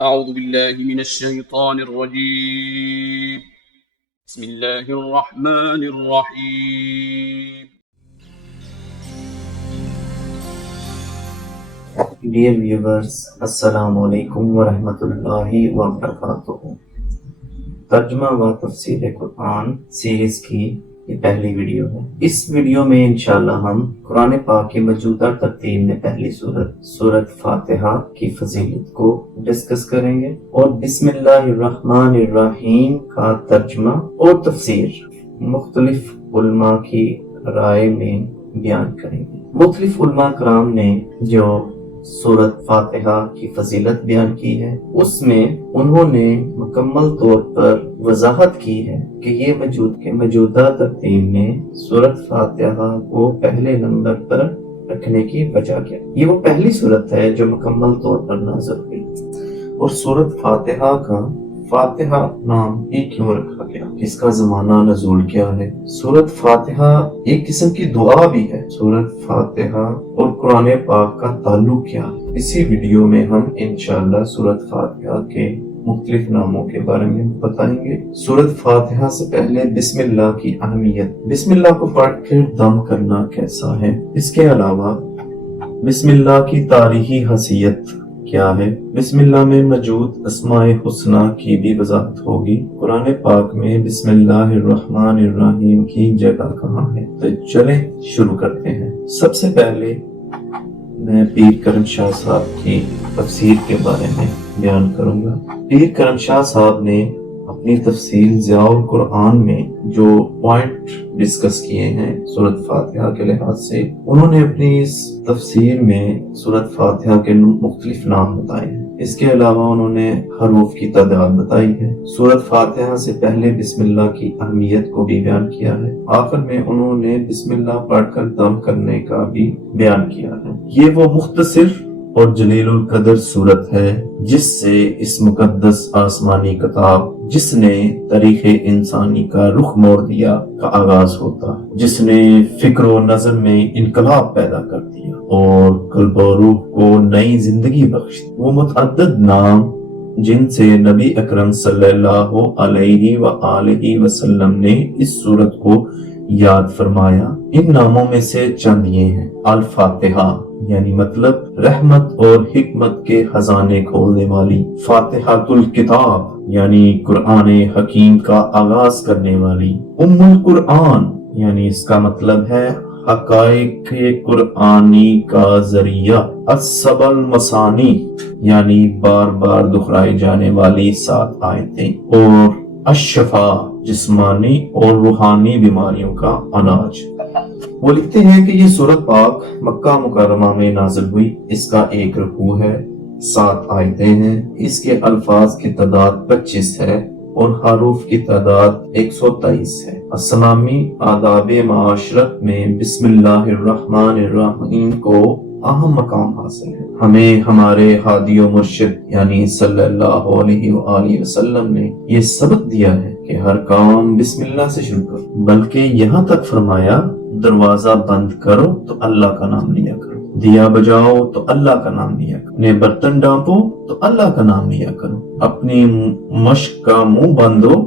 أعوذ بالله من الشيطان الرجيم. بسم الله الرحمن الرحيم. Dear viewers, Assalamu alaikum wa rahmatullahi wa barakatuh. ترجمہ و تفسیر قرآن سیریز کی یہ پہلی ویڈیو ہے۔ اس ویڈیو میں انشاءاللہ ہم قرآن پاک کی موجودہ ترتیب میں پہلی سورت فاتحہ کی فضیلت کو ڈسکس کریں گے اور بسم اللہ الرحمن الرحیم کا ترجمہ اور تفسیر مختلف علماء کی رائے میں بیان کریں گے۔ مختلف علماء کرام نے جو سورت فاتحہ کی فضیلت بیان کی ہے، اس میں انہوں نے مکمل طور پر وضاحت کی ہے کہ یہ موجودہ ترتیب میں سورت فاتحہ کو پہلے نمبر پر رکھنے کی وجہ کیا۔ یہ وہ پہلی سورت ہے جو مکمل طور پر نازل ہوئی، اور سورت فاتحہ کا فاتحہ نام ہی کیوں رکھا گیا، اس کا زمانہ نزول کیا ہے۔ سورت فاتحہ ایک قسم کی دعا بھی ہے۔ سورت فاتحہ اور قرآن پاک کا تعلق کیا ہے، اسی ویڈیو میں ہم انشاءاللہ سورت فاتحہ کے مختلف ناموں کے بارے میں بتائیں گے۔ سورت فاتحہ سے پہلے بسم اللہ کی اہمیت، بسم اللہ کو پڑھ کر دم کرنا کیسا ہے، اس کے علاوہ بسم اللہ کی تاریخی حیثیت کیا ہے، بسم اللہ میں موجود اسماء حسنہ کی بھی وضاحت ہوگی۔ قرآن پاک میں بسم اللہ الرحمن الرحیم کی جگہ کہاں ہے، تو چلیں شروع کرتے ہیں۔ سب سے پہلے میں پیر کرم شاہ صاحب کی تفسیر کے بارے میں بیان کروں گا۔ پیر کرم شاہ صاحب نے اپنی تفسیر ضیاء القرآن میں جو پوائنٹ ڈسکس کیے ہیں سورت فاتحہ کے لحاظ سے، انہوں نے اپنی اس تفسیر میں سورت فاتحہ کے مختلف نام بتائے ہیں۔ اس کے علاوہ انہوں نے حروف کی تعداد بتائی ہے۔ سورت فاتحہ سے پہلے بسم اللہ کی اہمیت کو بھی بیان کیا ہے۔ آخر میں انہوں نے بسم اللہ پڑھ کر دم کرنے کا بھی بیان کیا ہے۔ یہ وہ مختصر اور جلیل القدر صورت ہے جس سے اس مقدس آسمانی کتاب جس نے تاریخ انسانی کا رخ موڑ دیا کا آغاز ہوتا ہے، جس نے فکر و نظر میں انقلاب پیدا کر دیا اور قلب و روح کو نئی زندگی بخش دی۔ وہ متعدد نام جن سے نبی اکرم صلی اللہ علیہ وآلہ وسلم نے اس صورت کو یاد فرمایا، ان ناموں میں سے چند یہ ہیں۔ الفاتحہ یعنی مطلب رحمت اور حکمت کے خزانے کھولنے والی، فاتحۃ الکتاب یعنی قرآن حکیم کا آغاز کرنے والی، ام القرآن یعنی اس کا مطلب ہے حقائق قرآنی کا ذریعہ، السبع المثانی یعنی بار بار دہرائی جانے والی 7 آیتیں، اور الشفا جسمانی اور روحانی بیماریوں کا علاج۔ وہ لکھتے ہیں کہ یہ سورت پاک مکہ مکرمہ میں نازل ہوئی، اس کا ایک رکوع ہے، 7 آیتیں ہیں، اس کے الفاظ کی تعداد 25 ہے اور حروف کی تعداد 123 ہے۔ اسلامی آداب معاشرت میں بسم اللہ الرحمن الرحیم کو اہم مقام حاصل ہے۔ ہمیں ہمارے ہادی و مرشد یعنی صلی اللہ علیہ وآلہ وسلم نے یہ سبق دیا ہے کہ ہر کام بسم اللہ سے شروع کرو، بلکہ یہاں تک فرمایا دروازہ بند کرو تو اللہ کا نام لیا کرو، دیا بجاؤ تو اللہ کا نام لیا کرو، اپنے برتن ڈانپو تو اللہ کا نام لیا کرو، اپنی مشق کا منہ بندو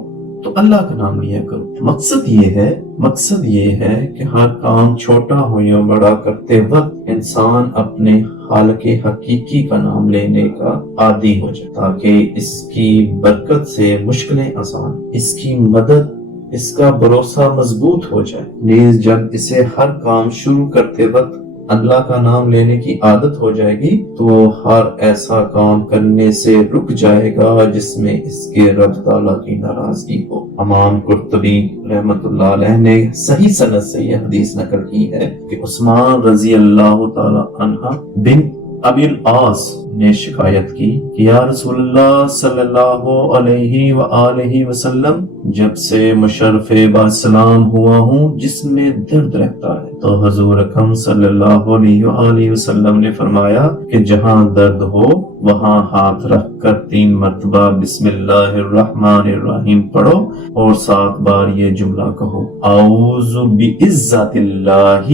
تو اللہ کا نام لیا کرو۔ مقصد یہ ہے کہ ہر کام چھوٹا ہو یا بڑا کرتے وقت انسان اپنے خالق حقیقی کا نام لینے کا عادی ہو جائے، تاکہ اس کی برکت سے مشکلیں آسان، اس کی مدد، اس کا بھروسہ مضبوط ہو جائے۔ نیز جب اسے ہر کام شروع کرتے وقت اللہ کا نام لینے کی عادت ہو جائے گی تو ہر ایسا کام کرنے سے رک جائے گا جس میں اس کے رب تعالیٰ کی ناراضگی ہو۔ امام قرطبی رحمت اللہ علیہ نے صحیح سند سے یہ حدیث نقل کی ہے کہ عثمان رضی اللہ تعالیٰ عنہ بن ابی العاص نے شکایت کی کہ یا رسول اللہ صلی اللہ علیہ وآلہ وسلم، جب سے مشرف باسلام ہوا ہوں جسم میں درد رہتا ہے، تو حضور اکرم صلی اللہ علیہ وآلہ وسلم نے فرمایا کہ جہاں درد ہو وہاں ہاتھ رکھ کر 3 مرتبہ بسم اللہ الرحمن الرحیم پڑھو اور 7 بار یہ جملہ کہو، اعوذ بعزت اللہ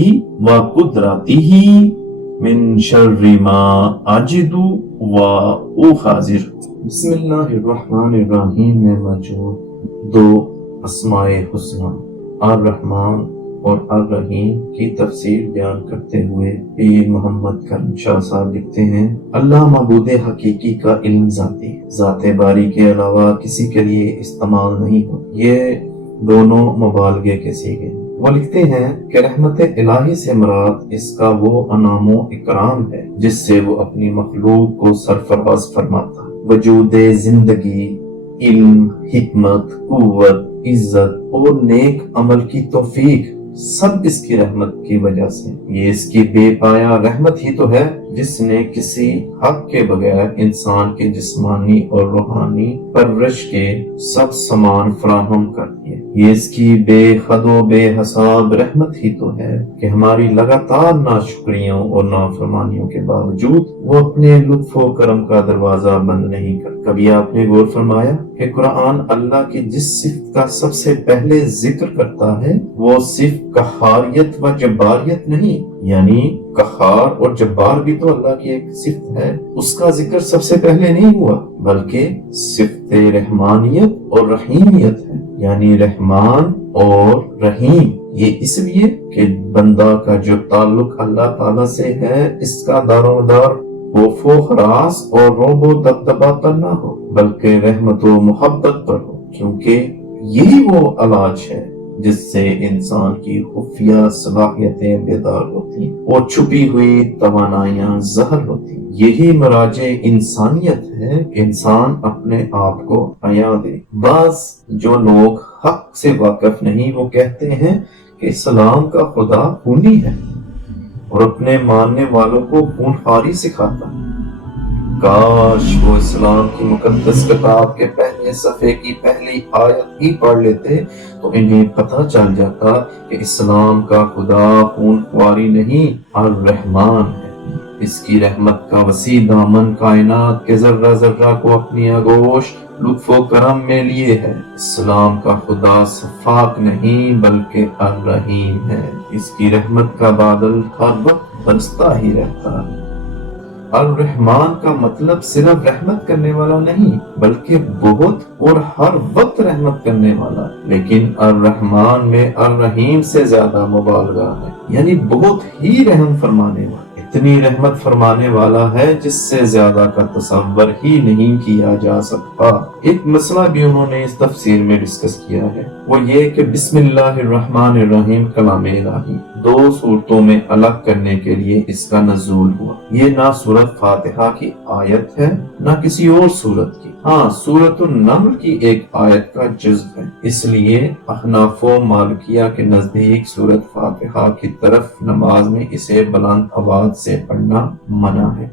وقدرتہ من شر ما اجد و او حاضر، بسم اللہ الرحمن الرحیم میں موجود دو اسماء حسنہ الرحمن اور الرحیم کی تفسیر بیان کرتے ہوئے پیر محمد کرم شاہ صاحب لکھتے ہیں، اللہ معبود حقیقی کا علم ذاتی ہے، ذات باری کے علاوہ کسی کے لیے استعمال نہیں ہو۔ یہ دونوں مبالغے کے صیغے ہیں۔ وہ لکھتے ہیں کہ رحمت الہی سے مراد اس کا وہ انعام و اکرام ہے جس سے وہ اپنی مخلوق کو سرفراز فرماتا ہے۔ وجود زندگی، علم، حکمت، قوت، عزت اور نیک عمل کی توفیق سب اس کی رحمت کی وجہ سے۔ یہ اس کی بے پایا رحمت ہی تو ہے جس نے کسی حق کے بغیر انسان کے جسمانی اور روحانی پرورش کے سب سامان فراہم کر دیے۔ یہ اس کی بے حد و بے حساب رحمت ہی تو ہے کہ ہماری لگاتار ناشکریوں اور نافرمانیوں کے باوجود وہ اپنے لطف و کرم کا دروازہ بند نہیں کرتا۔ کبھی آپ نے غور فرمایا کہ قرآن اللہ کی جس صفت کا سب سے پہلے ذکر کرتا ہے وہ صرف قہاریت و جباریت نہیں، یعنی قہار اور جبار بھی تو اللہ کی ایک صفت ہے، اس کا ذکر سب سے پہلے نہیں ہوا، بلکہ صفت رحمانیت اور رحیمیت ہے، یعنی رحمان اور رحیم۔ یہ اس لیے کہ بندہ کا جو تعلق اللہ تعالیٰ سے ہے اس کا دار و مدار خوف و خراس اور رعب و دبدبہ پر نہ ہو بلکہ رحمت و محبت پر ہو، کیونکہ یہی وہ علاج ہے جس سے انسان کی خفیہ صلاحیتیں بیدار ہوتی ہیں اور چھپی ہوئی توانائیاں ظاہر ہوتی ہیں۔ یہی مراج انسانیت ہے کہ انسان اپنے آپ کو حیا دے۔ بعض جو لوگ حق سے واقف نہیں وہ کہتے ہیں کہ اسلام کا خدا خونی ہے اور اپنے ماننے والوں کو خون خواری سکھاتا ہے۔ کاش وہ اسلام کی مقدس کتاب کے پہلے صفحے کی پہلی آیت ہی پڑھ لیتے تو انہیں پتہ چل جاتا کہ اسلام کا خدا خون خواری نہیں الرحمن ہے۔ اس کی رحمت کا وسیع دامن کائنات کے ذرہ ذرہ کو اپنی آغوش لطف و کرم میں لیے ہے۔ اسلام کا خدا سفاک نہیں بلکہ الرحیم ہے، اس کی رحمت کا بادل ہر وقت برستا ہی رہتا ہے۔ الرحمن کا مطلب صرف رحمت کرنے والا نہیں بلکہ بہت اور ہر وقت رحمت کرنے والا، لیکن الرحمن میں الرحیم سے زیادہ مبالغہ ہے، یعنی بہت ہی رحم فرمانے والا، اتنی رحمت فرمانے والا ہے جس سے زیادہ کا تصور ہی نہیں کیا جا سکتا۔ ایک مسئلہ بھی انہوں نے اس تفسیر میں ڈسکس کیا ہے، وہ یہ کہ بسم اللہ الرحمن الرحیم کلام الہی دو صورتوں میں الگ کرنے کے لیے اس کا نزول ہوا۔ یہ نہ سورۃ فاتحہ کی آیت ہے نہ کسی اور سورت کی، ہاں سورۃ النمل کی ایک آیت کا جزء ہے، اس لیے احناف و مالکیہ کے نزدیک سورۃ فاتحہ کی طرف نماز میں اسے بلند آواز سے پڑھنا منع ہے۔